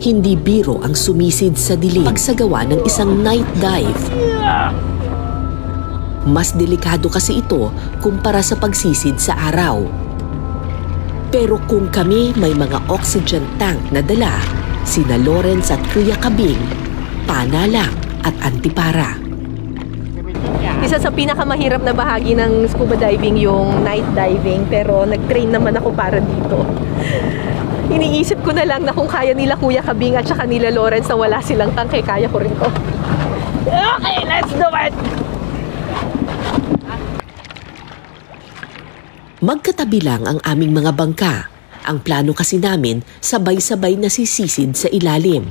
Hindi biro ang sumisid sa dilim pagsagawa ng isang night dive. Mas delikado kasi ito kumpara sa pagsisid sa araw. Pero kung kami may mga oxygen tank na dala, sina Lawrence at Kuya Kabing, pana lang at antipara. Isa sa pinakamahirap na bahagi ng scuba diving yung night diving, pero nag-train naman ako para dito. Iniisip ko na lang na kung kaya nila Kuya Kabing at saka nila Lawrence na wala silang tangke, kaya ko rin to. Okay, let's do it! Magkatabi lang ang aming mga bangka. Ang plano kasi namin, sabay-sabay na sisisid sa ilalim.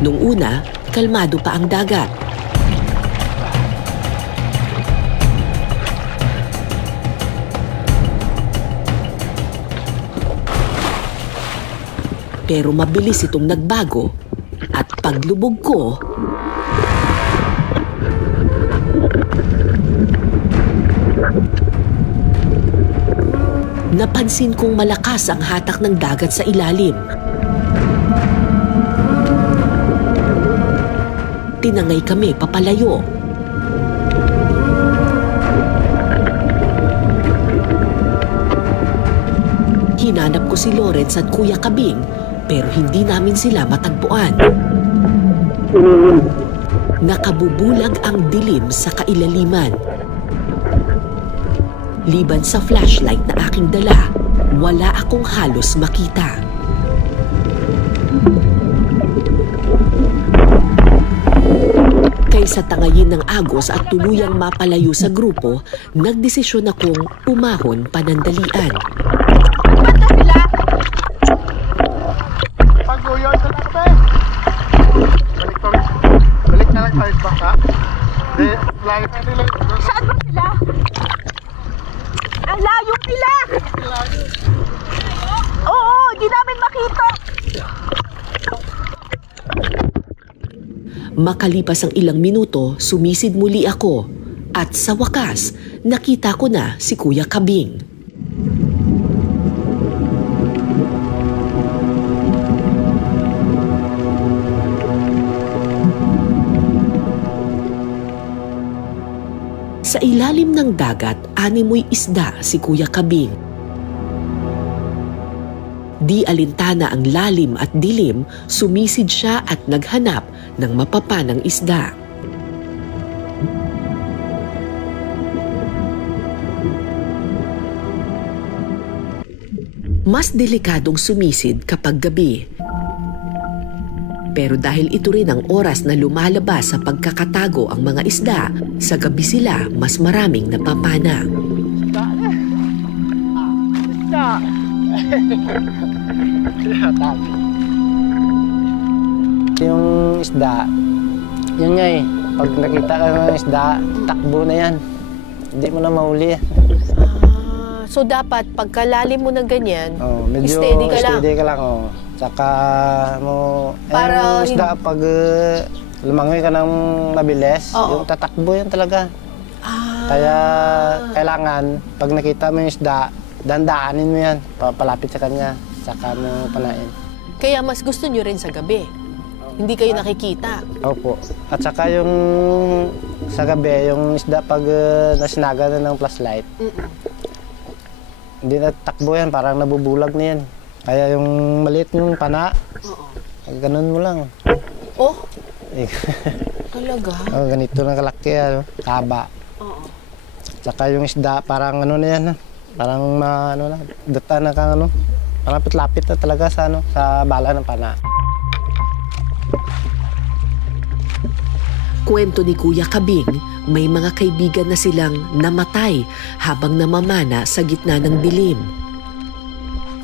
Nung una, kalmado pa ang dagat. Pero mabilis itong nagbago at paglubog ko, napansin kong malakas ang hatak ng dagat sa ilalim. Tinangay kami papalayo. Hinanap ko si Lawrence at Kuya Kabing, pero hindi namin sila matagpuan. Nakabubulag ang dilim sa kailaliman. Liban sa flashlight na aking dala, wala akong halos makita. Kaysa tangayin ng agos at tuluyang mapalayo sa grupo, nagdesisyon akong umahon panandalian. Saan ba sila? Ang layo nila! Oo, di namin makita! Makalipas ang ilang minuto, sumisid muli ako. At sa wakas, nakita ko na si Kuya Kabing. Sa ilalim ng dagat, animoy isda si Kuya Kabing. Di alintana ang lalim at dilim, sumisid siya at naghanap ng mapapanang isda. Mas delikadong sumisid kapag gabi. Pero dahil ito rin ang oras na lumalabas sa pagkakatago ang mga isda, sa gabi sila mas maraming napapana. Yung isda, yun nga eh. Pag nakita ka ng isda, takbo na yan. Hindi mo na mahuli. So dapat pagkalalim mo ng ganyan, medyo steady ka lang. Steady ka lang, Tsaka mo, para yung isda pag lumangoy ka ng mabilis, yung tatakbo yan talaga. Kaya kailangan, pag nakita mo yung isda, dandaanin mo yan, palapit sa kanya, saka mo panain. Kaya mas gusto nyo rin sa gabi. Hindi kayo nakikita. Opo. At saka yung sa gabi, yung isda pag nasinaga na ng flashlight, hindi na takbo yan, parang nabubulag na yan. Kaya yung maliit yung pana, ganun mo lang. Oh? Talaga? Ganito na kalaki, taba. Tsaka yung isda, parang ano na yan, parang data na kang parang lapit na talaga sa bala ng pana. Kwento ni Kuya Kabing, may mga kaibigan na silang namatay habang namamana sa gitna ng dilim.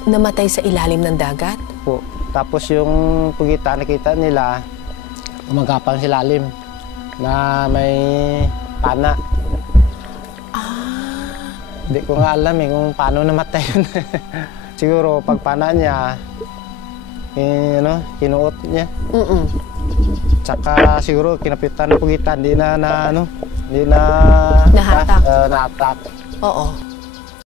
Namatay sa ilalim ng dagat? Po. Tapos yung pugita nakita nila, umagapang sa ilalim na may pana. Hindi ko nga alam kung paano namatay yun. Siguro pagpana niya, kinuot niya. Tsaka siguro kinapitan ng pugitan, hindi na Nahatak. nahatak. Oo.